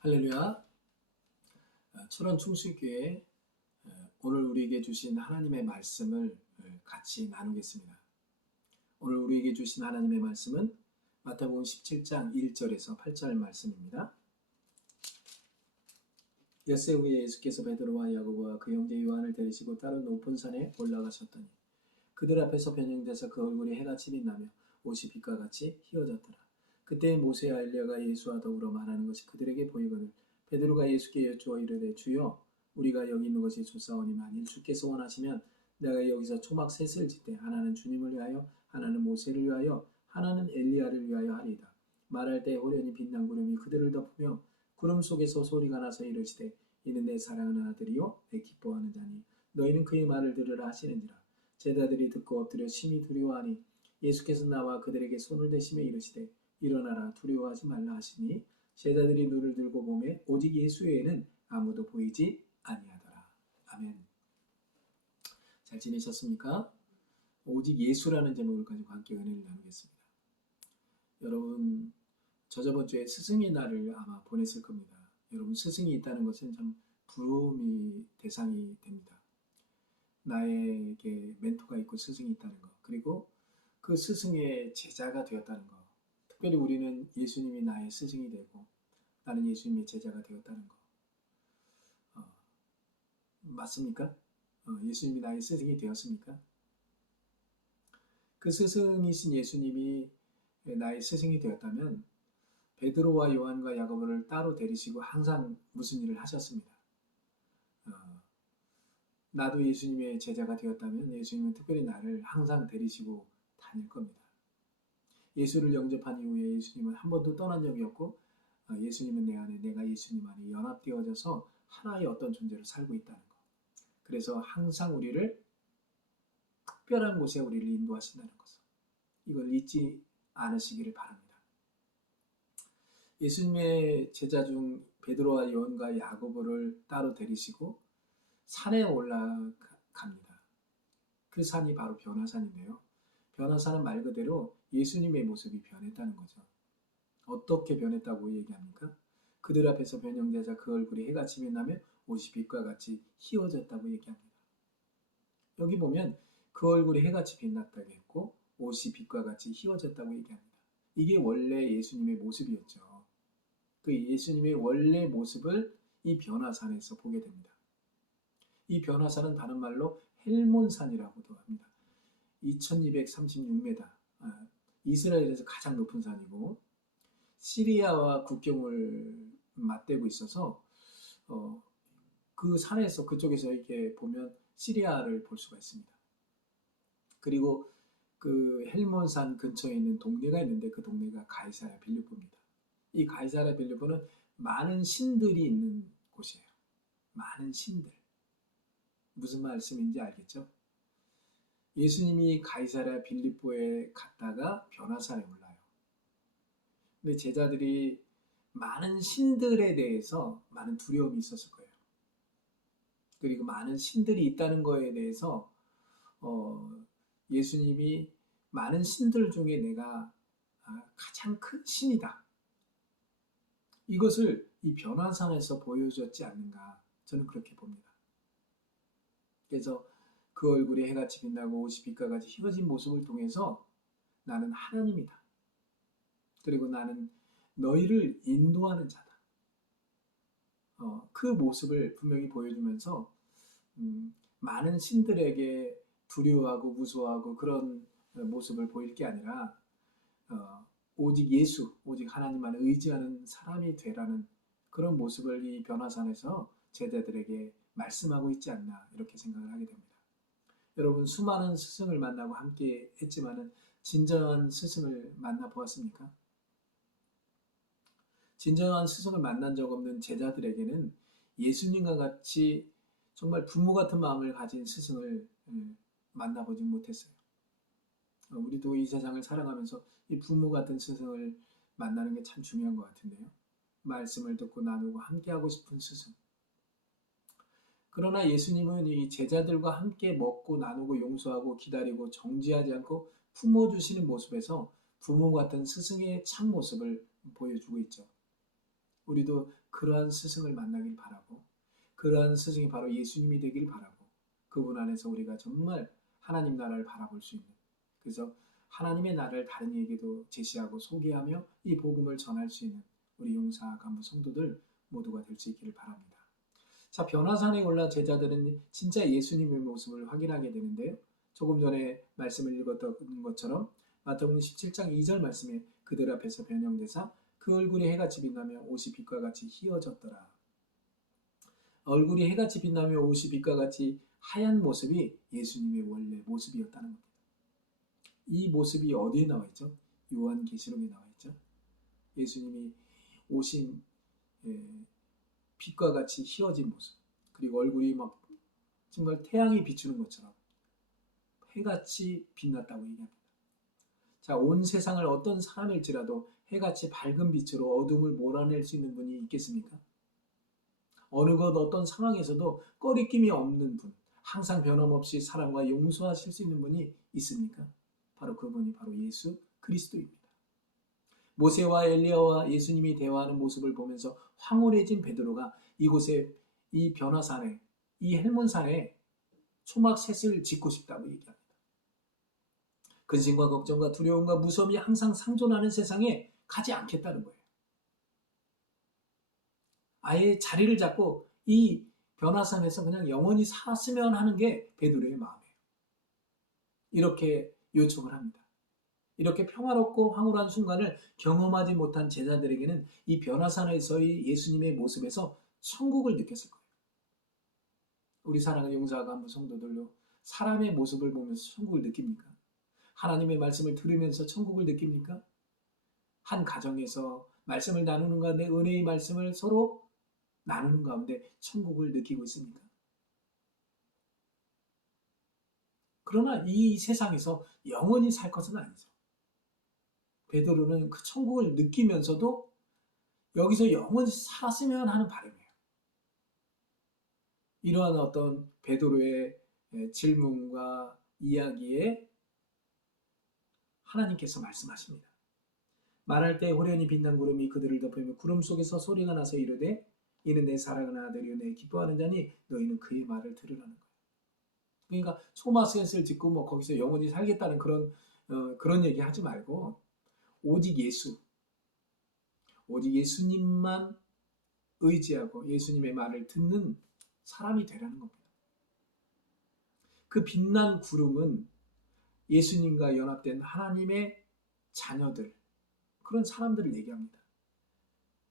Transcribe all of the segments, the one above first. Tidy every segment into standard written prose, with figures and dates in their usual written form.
할렐루야. 철원 충실교회 오늘 우리에게 주신 하나님의 말씀을 같이 나누겠습니다. 오늘 우리에게 주신 하나님의 말씀은 마태복음 17장 1절에서 8절 말씀입니다. 엿새 후에 예수께서 베드로와 야고보와 그 형제 요한을 데리시고 다른 높은 산에 올라가셨더니 그들 앞에서 변형돼서 그 얼굴이 해같이 빛나며 옷이 빛과 같이 휘어졌더라. 그때 모세와 엘리야가 예수와 더불어 말하는 것이 그들에게 보이거늘 베드로가 예수께 여쭈어 이르되 주여 우리가 여기 있는 것이 좋사오니 만일 주께서 원하시면 내가 여기서 초막 셋을 짓되 하나는 주님을 위하여 하나는 모세를 위하여 하나는 엘리야를 위하여 하리이다. 말할 때 호련히 빛난 구름이 그들을 덮으며 구름 속에서 소리가 나서 이르시되 이는 내 사랑하는 아들이요 내 기뻐하는 자니 너희는 그의 말을 들으라 하시는지라. 제자들이 듣고 엎드려 심히 두려워하니 예수께서 나와 그들에게 손을 대시며 이르시되 일어나라 두려워하지 말라 하시니 제자들이 눈을 들고 보매 오직 예수 외에는 아무도 보이지 아니하더라. 아멘. 잘 지내셨습니까? 오직 예수라는 제목을 가지고 함께 은혜를 나누겠습니다. 여러분, 저번 주에 스승의 날을 아마 보냈을 겁니다. 여러분, 스승이 있다는 것은 참 부러움이 대상이 됩니다. 나에게 멘토가 있고 스승이 있다는 것, 그리고 그 스승의 제자가 되었다는 것. 특별히 우리는 예수님이 나의 스승이 되고 나는 예수님의 제자가 되었다는 것. 맞습니까? 예수님이 나의 스승이 되었습니까? 그 스승이신 예수님이 나의 스승이 되었다면 베드로와 요한과 야고보를 따로 데리시고 항상 무슨 일을 하셨습니다. 나도 예수님의 제자가 되었다면 예수님은 특별히 나를 항상 데리시고 다닐 겁니다. 예수를 영접한 이후에 예수님은 한 번도 떠난 적이 없고 예수님은 내 안에 내가 예수님 안에 연합되어져서 하나의 어떤 존재로 살고 있다는 것. 그래서 항상 우리를 특별한 곳에 우리를 인도하신다는 것을 이걸 잊지 않으시기를 바랍니다. 예수님의 제자 중 베드로와 요한과 야고보를 따로 데리시고 산에 올라갑니다. 그 산이 바로 변화산인데요. 변화산은 말 그대로 예수님의 모습이 변했다는 거죠. 어떻게 변했다고 얘기합니까? 그들 앞에서 변형되자 그 얼굴이 해같이 빛나며 옷이 빛과 같이 휘어졌다고 얘기합니다. 여기 보면 그 얼굴이 해같이 빛났다고 했고 옷이 빛과 같이 휘어졌다고 얘기합니다. 이게 원래 예수님의 모습이었죠. 그 예수님의 원래 모습을 이 변화산에서 보게 됩니다. 이 변화산은 다른 말로 헬몬산이라고도 합니다. 2236m, 이스라엘에서 가장 높은 산이고 시리아와 국경을 맞대고 있어서 그 산에서 그쪽에서 이렇게 보면 시리아를 볼 수가 있습니다. 그리고 그 헬몬산 근처에 있는 동네가 있는데 그 동네가 가이사랴 빌립보입니다. 이 가이사랴 빌립보는 많은 신들이 있는 곳이에요. 많은 신들. 무슨 말씀인지 알겠죠? 예수님이 가이사랴 빌립보에 갔다가 변화산에 올라요. 근데 제자들이 많은 신들에 대해서 많은 두려움이 있었을 거예요. 그리고 많은 신들이 있다는 거에 대해서 예수님이 많은 신들 중에 내가 가장 큰 신이다. 이것을 이 변화산에서 보여줬지 않는가 저는 그렇게 봅니다. 그래서 그 얼굴이 해같이 빛나고 옷이 빛과 같이 휘어진 모습을 통해서 나는 하나님이다. 그리고 나는 너희를 인도하는 자다. 그 모습을 분명히 보여주면서 많은 신들에게 두려워하고 무서워하고 그런 모습을 보일 게 아니라 오직 예수, 오직 하나님만 의지하는 사람이 되라는 그런 모습을 이 변화산에서 제자들에게 말씀하고 있지 않나 이렇게 생각을 하게 됩니다. 여러분 수많은 스승을 만나고 함께 했지만은 진정한 스승을 만나보았습니까? 진정한 스승을 만난 적 없는 제자들에게는 예수님과 같이 정말 부모 같은 마음을 가진 스승을 만나보지 못했어요. 우리도 이 세상을 살아가면서 이 부모 같은 스승을 만나는 게 참 중요한 것 같은데요. 말씀을 듣고 나누고 함께하고 싶은 스승. 그러나 예수님은 이 제자들과 함께 먹고 나누고 용서하고 기다리고 정죄하지 않고 품어주시는 모습에서 부모 같은 스승의 참 모습을 보여주고 있죠. 우리도 그러한 스승을 만나길 바라고 그러한 스승이 바로 예수님이 되길 바라고 그분 안에서 우리가 정말 하나님 나라를 바라볼 수 있는 그래서 하나님의 나라를 다른 이에게도 제시하고 소개하며 이 복음을 전할 수 있는 우리 용사 간부 성도들 모두가 될 수 있기를 바랍니다. 자, 변화산에 올라 제자들은 진짜 예수님의 모습을 확인하게 되는데요. 조금 전에 말씀을 읽었던 것처럼 마태복음 17장 2절 말씀에 그들 앞에서 변형되사 그 얼굴이 해같이 빛나며 옷이 빛과 같이 희어졌더라. 얼굴이 해같이 빛나며 옷이 빛과 같이 하얀 모습이 예수님의 원래 모습이었다는 겁니다. 이 모습이 어디에 나와 있죠? 요한계시록에 나와 있죠. 예수님이 옷이 빛과 같이 희어진 모습 그리고 얼굴이 막 정말 태양이 비추는 것처럼 해같이 빛났다고 얘기합니다. 자, 온 세상을 어떤 사람일지라도 해같이 밝은 빛으로 어둠을 몰아낼 수 있는 분이 있겠습니까? 어느 것 어떤 상황에서도 꺼리낌이 없는 분, 항상 변함없이 사랑과 용서하실 수 있는 분이 있습니까? 바로 그분이 바로 예수 그리스도입니다. 모세와 엘리야와 예수님이 대화하는 모습을 보면서 황홀해진 베드로가 이곳에 이 변화산에 이 헬몬산에 초막셋을 짓고 싶다고 얘기합니다. 근심과 걱정과 두려움과 무서움이 항상 상존하는 세상에 가지 않겠다는 거예요. 아예 자리를 잡고 이 변화산에서 그냥 영원히 살았으면 하는 게 베드로의 마음이에요. 이렇게 요청을 합니다. 이렇게 평화롭고 황홀한 순간을 경험하지 못한 제자들에게는 이 변화산에서의 예수님의 모습에서 천국을 느꼈을 거예요. 우리 사랑하는 용사가 간부 성도들도 사람의 모습을 보면서 천국을 느낍니까? 하나님의 말씀을 들으면서 천국을 느낍니까? 한 가정에서 말씀을 나누는 가운데 은혜의 말씀을 서로 나누는 가운데 천국을 느끼고 있습니까? 그러나 이 세상에서 영원히 살 것은 아니죠. 베드로는 그 천국을 느끼면서도 여기서 영원히 살았으면 하는 바람이에요. 이러한 어떤 베드로의 질문과 이야기에 하나님께서 말씀하십니다. 말할 때 호련히 빛난 구름이 그들을 덮으며 구름 속에서 소리가 나서 이르되 이는 내 사랑하는 아들이요 내 기뻐하는 자니 너희는 그의 말을 들으라는 거예요. 그러니까 초막셋을 짓고 뭐 거기서 영원히 살겠다는 그런 얘기 하지 말고 오직 예수님만 의지하고 예수님의 말을 듣는 사람이 되라는 겁니다. 그 빛난 구름은 예수님과 연합된 하나님의 자녀들, 그런 사람들을 얘기합니다.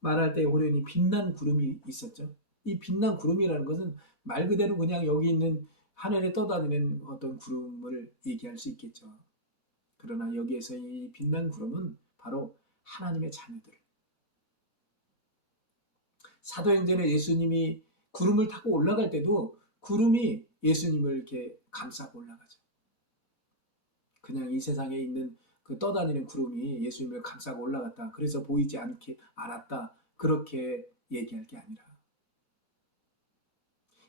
말할 때 호련히 빛난 구름이 있었죠. 이 빛난 구름이라는 것은 말 그대로 그냥 여기 있는 하늘에 떠다니는 어떤 구름을 얘기할 수 있겠죠. 그러나 여기에서 이 빛난 구름은 바로 하나님의 자녀들. 사도행전에 예수님이 구름을 타고 올라갈 때도 구름이 예수님을 이렇게 감싸고 올라가죠. 그냥 이 세상에 있는 그 떠다니는 구름이 예수님을 감싸고 올라갔다. 그래서 보이지 않았다. 그렇게 얘기할 게 아니라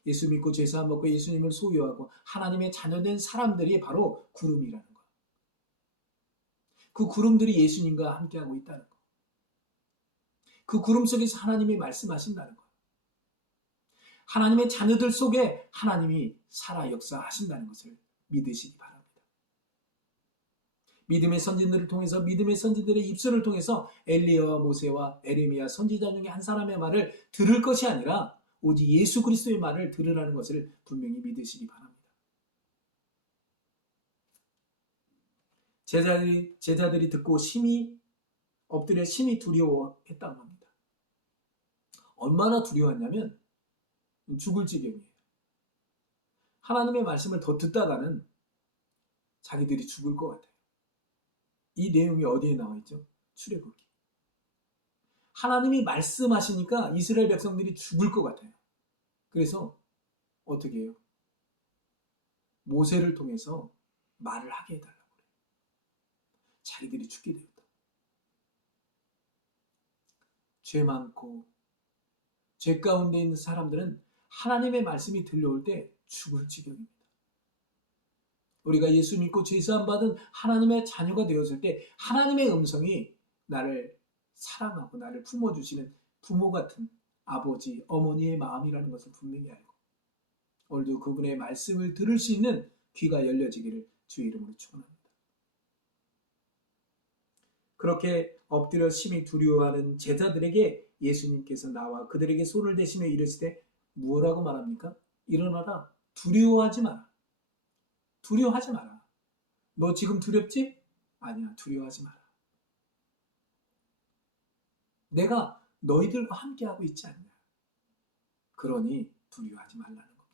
예수 믿고 죄사함 받고 예수님을 소유하고 하나님의 자녀된 사람들이 바로 구름이라는 것. 그 구름들이 예수님과 함께하고 있다는 것. 그 구름 속에서 하나님이 말씀하신다는 것. 하나님의 자녀들 속에 하나님이 살아 역사하신다는 것을 믿으시기 바랍니다. 믿음의 선진들을 통해서 믿음의 선지들의 입술을 통해서 엘리야와 모세와 에레미야 선지자 중에 한 사람의 말을 들을 것이 아니라 오직 예수 그리스도의 말을 들으라는 것을 분명히 믿으시기 바랍니다. 제자들이 듣고 엎드려 심히 두려워했다고 합니다. 얼마나 두려웠냐면 죽을 지경이에요. 하나님의 말씀을 더 듣다가는 자기들이 죽을 것 같아요. 이 내용이 어디에 나와 있죠? 출애굽기. 하나님이 말씀하시니까 이스라엘 백성들이 죽을 것 같아요. 그래서 어떻게 해요? 모세를 통해서 말을 하게 해달라고 그래요. 자기들이 죽게 되었다. 죄 많고 죄 가운데 있는 사람들은 하나님의 말씀이 들려올 때 죽을 지경입니다. 우리가 예수 믿고 죄사함 받은 하나님의 자녀가 되었을 때 하나님의 음성이 나를 사랑하고 나를 품어주시는 부모 같은 아버지, 어머니의 마음이라는 것을 분명히 알고 오늘도 그분의 말씀을 들을 수 있는 귀가 열려지기를 주의 이름으로 축원합니다. 그렇게 엎드려 심히 두려워하는 제자들에게 예수님께서 나와 그들에게 손을 대시며 이르시되 무엇라고 말합니까? 일어나라. 두려워하지 마라. 두려워하지 마라. 너 지금 두렵지? 아니야. 두려워하지 마라. 내가 너희들과 함께하고 있지 않냐. 그러니 두려워하지 말라는 겁니다.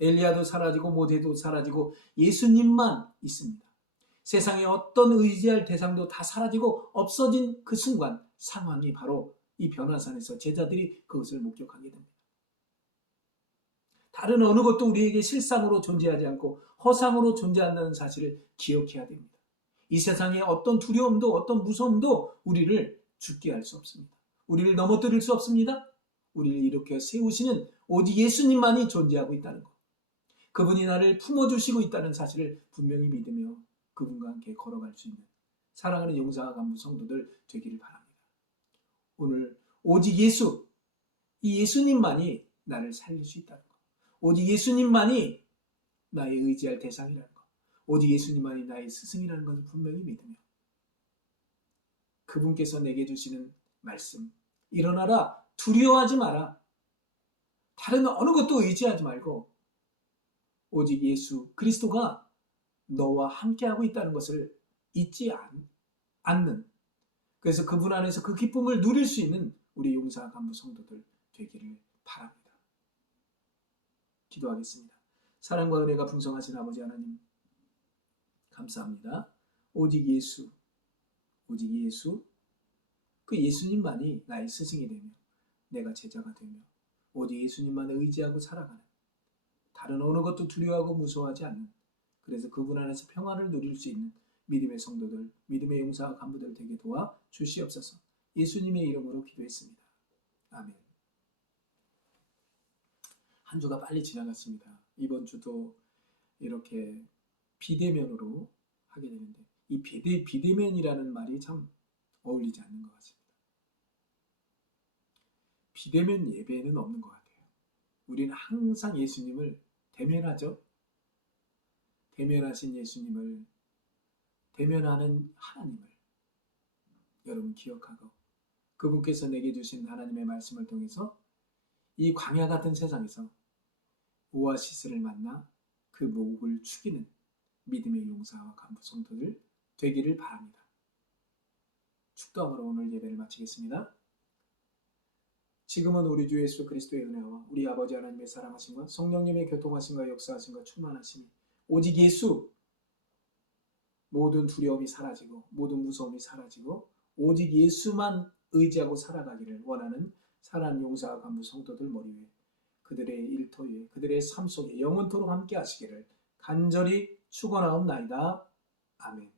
엘리야도 사라지고 모세도 사라지고 예수님만 있습니다. 세상에 어떤 의지할 대상도 다 사라지고 없어진 그 순간 상황이 바로 이 변화산에서 제자들이 그것을 목격하게 됩니다. 다른 어느 것도 우리에게 실상으로 존재하지 않고 허상으로 존재한다는 사실을 기억해야 됩니다. 이 세상에 어떤 두려움도 어떤 무서움도 우리를 죽게 할 수 없습니다. 우리를 넘어뜨릴 수 없습니다. 우리를 일으켜 세우시는 오직 예수님만이 존재하고 있다는 것. 그분이 나를 품어주시고 있다는 사실을 분명히 믿으며 그분과 함께 걸어갈 수 있는 사랑하는 용사와 간부 성도들 되기를 바랍니다. 오늘 오직 예수, 이 예수님만이 나를 살릴 수 있다는 것. 오직 예수님만이 나의 의지할 대상이라는 것. 오직 예수님만이 나의 스승이라는 것을 분명히 믿으며 그분께서 내게 주시는 말씀, 일어나라, 두려워하지 마라. 다른 어느 것도 의지하지 말고 오직 예수 그리스도가 너와 함께하고 있다는 것을 잊지 않는, 그래서 그분 안에서 그 기쁨을 누릴 수 있는 우리 용사 간부 성도들 되기를 바랍니다. 기도하겠습니다. 사랑과 은혜가 풍성하신 아버지 하나님 감사합니다. 오직 예수, 그 예수님만이 나의 스승이 되며 내가 제자가 되며 오직 예수님만을 의지하고 살아가는, 다른 어느 것도 두려워하고 무서워하지 않는, 그래서 그분 안에서 평안을 누릴 수 있는 믿음의 성도들, 믿음의 용사와 간부들 되게 도와 주시옵소서. 예수님의 이름으로 기도했습니다. 아멘. 한 주가 빨리 지나갔습니다. 이번 주도 이렇게 비대면으로 하게 되는데 이 비대면이라는 말이 참 어울리지 않는 것 같습니다. 비대면 예배는 없는 것 같아요. 우리는 항상 예수님을 대면하죠. 대면하신 예수님을, 대면하는 하나님을 여러분 기억하고 그분께서 내게 주신 하나님의 말씀을 통해서 이 광야 같은 세상에서 오아시스를 만나 그 목을 축이는 믿음의 용사와 간부 성도들 되기를 바랍니다. 축도함으로 오늘 예배를 마치겠습니다. 지금은 우리 주 예수 그리스도의 은혜와 우리 아버지 하나님의 사랑하심과 성령님의 교통하심과 역사하심과 충만하심이 오직 예수, 모든 두려움이 사라지고 모든 무서움이 사라지고 오직 예수만 의지하고 살아가기를 원하는 사랑하는 용사와 간부 성도들 머리 위에, 그들의 일터 위에, 그들의 삶 속에 영원토록 함께 하시기를 간절히 축원하옵나이다. 아멘.